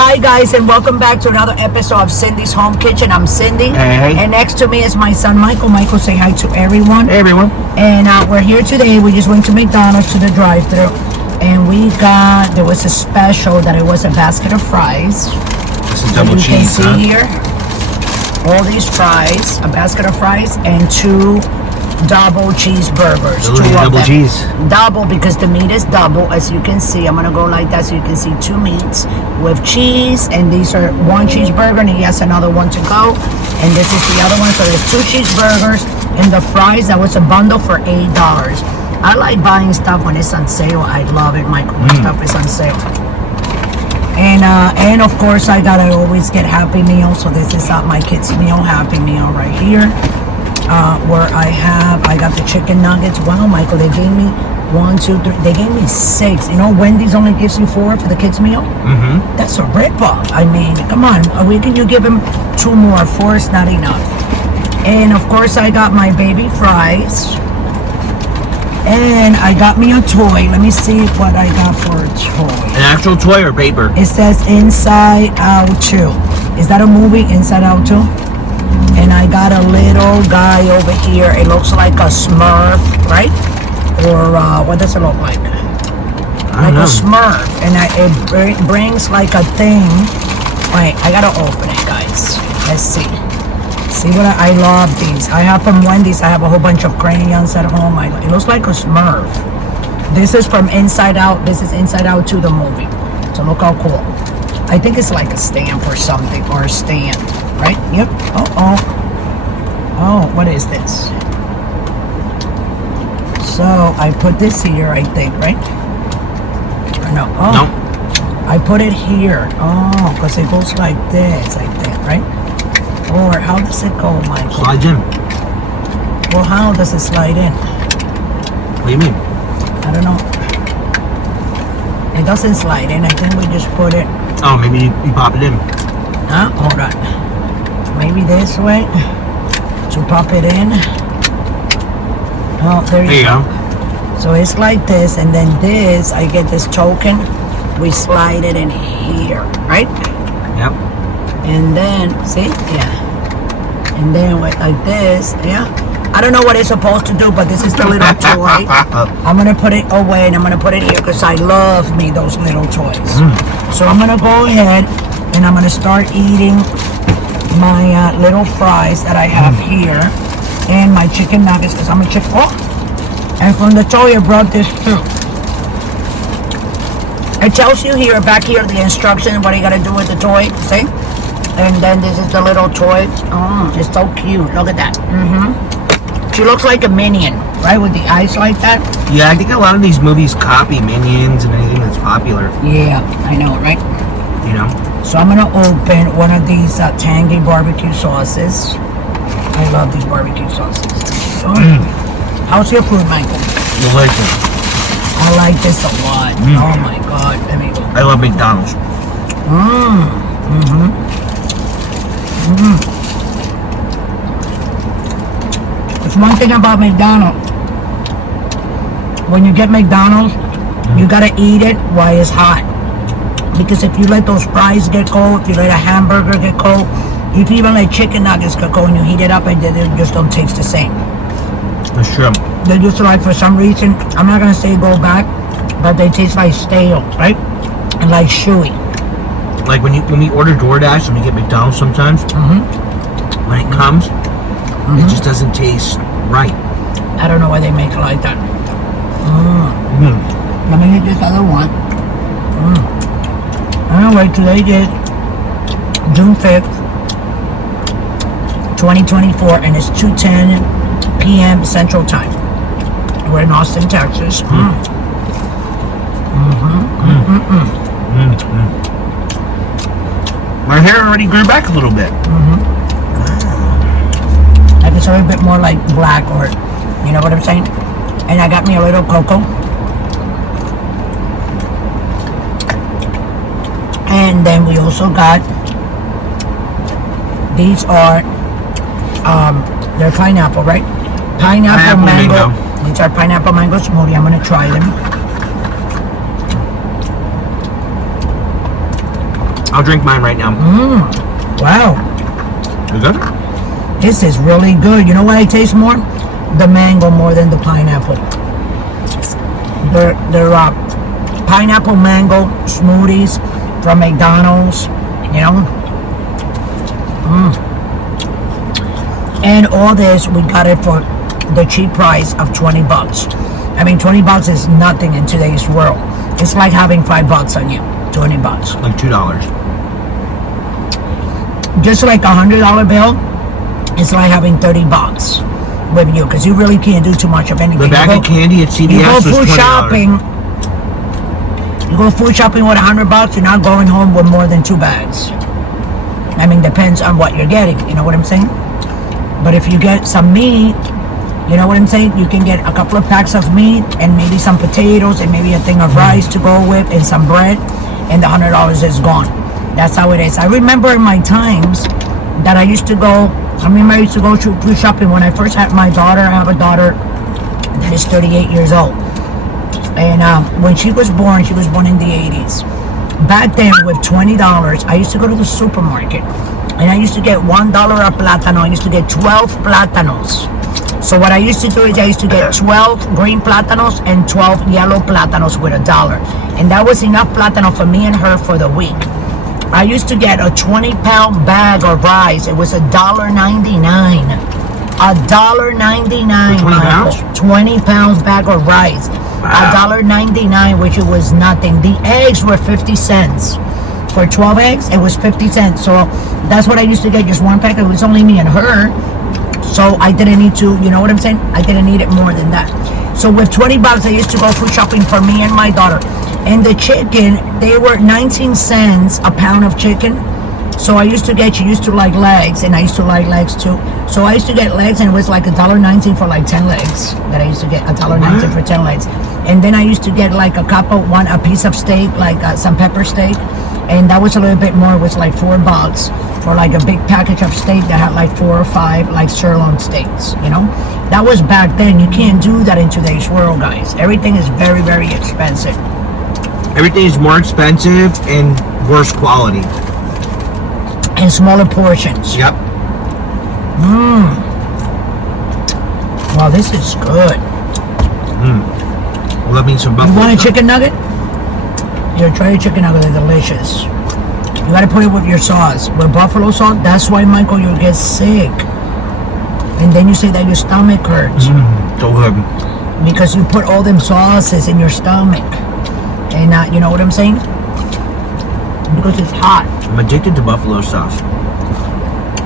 Hi guys, and welcome back to another episode of Cindy's Home Kitchen. I'm Cindy. Hey. And next to me is my son Michael. Michael, say hi to everyone. Hey everyone. And we're here today. We just went to McDonald's to the drive-thru, and there was a special that it was a basket of fries. This is double cheese, you can see here all these fries, a basket of fries, and 2 double cheeseburgers. Ooh, 2 of double them. cheese. Double because the meat is double, as you can see. I'm gonna go like that so you can see 2 meats with cheese, and these are 1 cheeseburger, and he has another one to go, and this is the other one. So there's 2 cheeseburgers and the fries. That was a bundle for $8. I like buying stuff when it's on sale. I love it, Michael, when stuff is on sale. And of course I always get Happy Meal. So this is my kids' meal, Happy Meal right here. Where I got the chicken nuggets. Wow, Michael, they gave me 1, 2, 3. They gave me 6. You know, Wendy's only gives you 4 for the kids' meal. That's a ripoff. I mean, come on. Can you give them 2 more? 4 is not enough. And of course, I got my baby fries. And I got me a toy. Let me see what I got for a toy. An actual toy or paper? It says Inside Out 2. Is that a movie, Inside Out 2? And I got a little guy over here. It looks like a Smurf, right? Or what does it look like? Like a Smurf. And it brings like a thing. Wait, I gotta open it, guys. Let's see. See what I love these. I have from Wendy's. I have a whole bunch of crayons at home. It looks like a Smurf. This is from Inside Out. This is Inside Out 2, the movie. So look how cool. I think it's like a stamp or something, or a stand, right? Yep. Oh, what is this? So I put this here, I think, right? Or no? Oh, no. I put it here. Oh, because it goes like this, I think, right? Or how does it go, Michael? Slide in. Well, how does it slide in? What do you mean? I don't know. It doesn't slide in. I think we just put it. Oh, maybe you pop it in. Huh? Hold on. Maybe this way to pop it in. Oh, there you go. So it's like this, and then this, I get this token. We slide it in here, right? Yep. And then, see? Yeah. And then like this, yeah. I don't know what it's supposed to do, but this is the little toy. I'm going to put it away, and I'm going to put it here because I love me those little toys. So I'm going to go ahead, and I'm going to start eating my little fries that I have here, and my chicken nuggets, because I'm a chicken. Oh! And from the toy, I brought this too. It tells you here, back here, the instructions, what you got to do with the toy, see? And then this is the little toy. Oh, it's so cute. Look at that. She looks like a Minion, right? With the eyes like that. Yeah, I think a lot of these movies copy Minions and anything that's popular. Yeah, I know, right? You know? So I'm going to open one of these tangy barbecue sauces. I love these barbecue sauces. How's your food, Michael? Delicious. I like this a lot. Oh my God. Let me go. I love McDonald's. It's one thing about McDonald's. When you get McDonald's, you gotta eat it while it's hot. Because if you let those fries get cold, if you let a hamburger get cold, if you even let chicken nuggets get cold and you heat it up, and they just don't taste the same. That's true. They just like, for some reason, I'm not gonna say go back, but they taste like stale, right? And like chewy. Like when we order DoorDash and we get McDonald's sometimes, when it comes, it just doesn't taste right. I don't know why they make it like that. Let me get this other one. Anyway, today is June 5th, 2024, and it's 2:10 p.m. Central Time. We're in Austin, Texas. My hair already grew back a little bit. Like it's a little bit more like black, or you know what I'm saying? And I got me a little cocoa. And then we also got, these are, they're pineapple, right? Pineapple mango. These are pineapple mango smoothie. I'm gonna try them. I'll drink mine right now. Wow. You good? This is really good. You know what I taste more? The mango more than the pineapple. They're pineapple mango smoothies from McDonald's, you know. And all this, we got it for the cheap price of $20. I mean, $20 is nothing in today's world. It's like having $5 on you. $20. Like $2. Just like $100 bill, it's like having $30 with you, because you really can't do too much of anything. The bag of candy at CVS you go was food $20. shopping. You go food shopping with $100, you're not going home with more than 2 bags. I mean, depends on what you're getting. You know what I'm saying? But if you get some meat, you know what I'm saying? You can get a couple of packs of meat and maybe some potatoes and maybe a thing of rice to go with and some bread, and the $100 is gone. That's how it is. I remember in my times that I used to go food shopping when I first had my daughter. I have a daughter that is 38 years old. And when she was born in the 80s. Back then, with $20, I used to go to the supermarket and I used to get $1 a plátano. I used to get 12 plátanos. So what I used to do is I used to get 12 green plátanos and 12 yellow plátanos with $1. And that was enough plátano for me and her for the week. I used to get a 20-pound bag of rice. It was $1.99. $1.99. 20 pounds? 20 pounds bag of rice. Wow. $1.99, which it was nothing. The eggs were 50 cents. For 12 eggs, it was 50 cents. So that's what I used to get, just one pack. It was only me and her. So I didn't need to, you know what I'm saying? I didn't need it more than that. So with $20, I used to go food shopping for me and my daughter. And the chicken, they were 19 cents a pound of chicken. So I used to get, she used to like legs, and I used to like legs too. So I used to get legs, and it was like $1.19 for like 10 legs. That I used to get $1.19 for 10 legs. And then I used to get like a piece of steak, like some pepper steak. And that was a little bit more. It was like $4 for like a big package of steak that had like 4 or 5 like sirloin steaks, you know. That was back then. You can't do that in today's world, guys. Everything is very, very expensive. Everything is more expensive and worse quality. And smaller portions. Yep. Wow, this is good. Love me some buffalo. You want a sauce. chicken nugget? Yeah, try a chicken nugget. They're delicious. You gotta put it with your sauce. With buffalo sauce, that's why, Michael, you get sick. And then you say that your stomach hurts. So good. Because you put all them sauces in your stomach. And you know what I'm saying? Because it's hot. I'm addicted to buffalo sauce.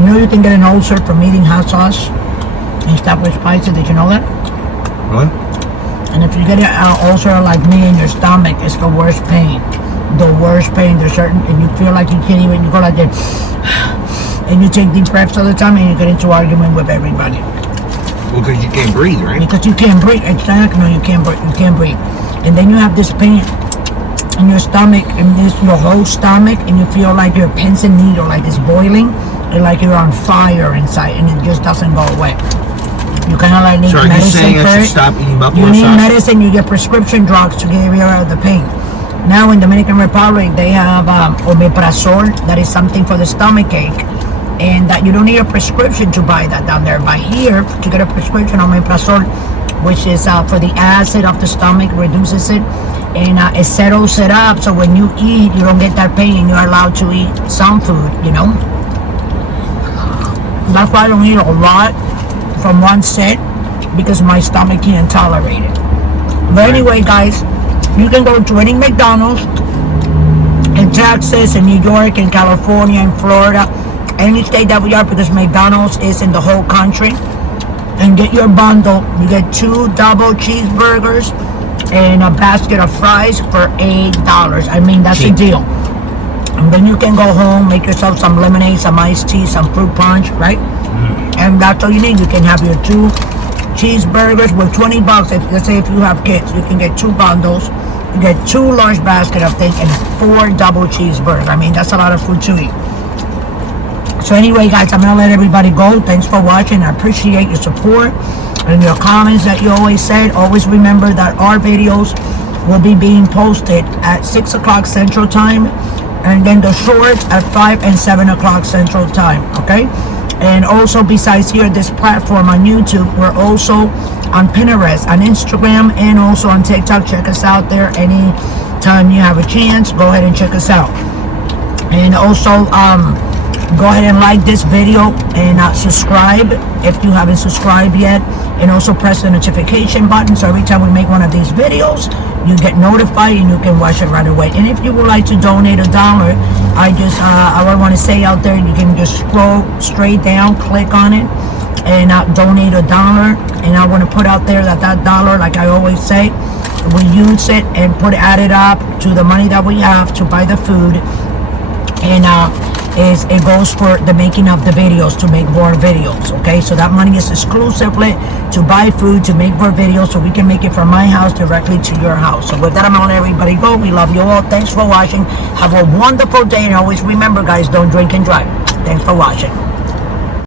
You know you can get an ulcer from eating hot sauce and stuff with spices. Did you know that? Really? And if you get an ulcer like me in your stomach, it's the worst pain. The worst pain. There's certain, and you feel like you can't even, you go like this, and you take deep breaths all the time, and you get into argument with everybody. Well, because you can't breathe, right? Because you can't breathe. Exactly. No, you can't breathe. You can't breathe. And then you have this pain in your stomach, and your whole stomach, and you feel like your pins and needle, like it's boiling, and like you're on fire inside, and it just doesn't go away. You kind of like need So are you medicine saying for I should it. stop eating buffalo You need sauce? medicine. You get prescription drugs to get rid of the pain. Now in Dominican Republic, they have omeprazole. That is something for the stomach ache, and that you don't need a prescription to buy that down there. But here, to get a prescription omeprazole, which is for the acid of the stomach, reduces it, and it settles it up. So when you eat, you don't get that pain. You're allowed to eat some food, you know. That's why I don't eat a lot from one set, because my stomach can't tolerate it. But anyway, guys, you can go to any McDonald's in Texas, in New York, in California, in Florida, any state that we are, because McDonald's is in the whole country, and get your bundle. You get 2 double cheeseburgers and a basket of fries for $8. I mean, that's a deal. And then you can go home, make yourself some lemonade, some iced tea, some fruit punch, right? And that's all you need. You can have your 2 cheeseburgers with $20. Let's say if you have kids, you can get 2 bundles. You get 2 large basket of things and 4 double cheeseburgers. I mean, that's a lot of food to eat. So anyway, guys, I'm gonna let everybody go. Thanks for watching. I appreciate your support and your comments that you always said. Always remember that our videos will be being posted at 6 o'clock Central Time and then the shorts at 5 and 7 o'clock Central Time, okay? And also besides here, this platform on YouTube, we're also on Pinterest, on Instagram, and also on TikTok. Check us out there anytime you have a chance. Go ahead and check us out. And also, go ahead and like this video and subscribe if you haven't subscribed yet. And also press the notification button so every time we make one of these videos, you get notified and you can watch it right away. And if you would like to donate $1, I want to say out there, you can just scroll straight down, click on it, and donate $1. And I want to put out there that dollar, like I always say, we use it and add it up to the money that we have to buy the food. And it goes for the making of the videos, to make more videos, okay? So that money is exclusively to buy food, to make more videos, so we can make it from my house directly to your house. So with that, I'm gonna let everybody go. We love you all. Thanks for watching. Have a wonderful day, and always remember, guys, don't drink and drive. Thanks for watching.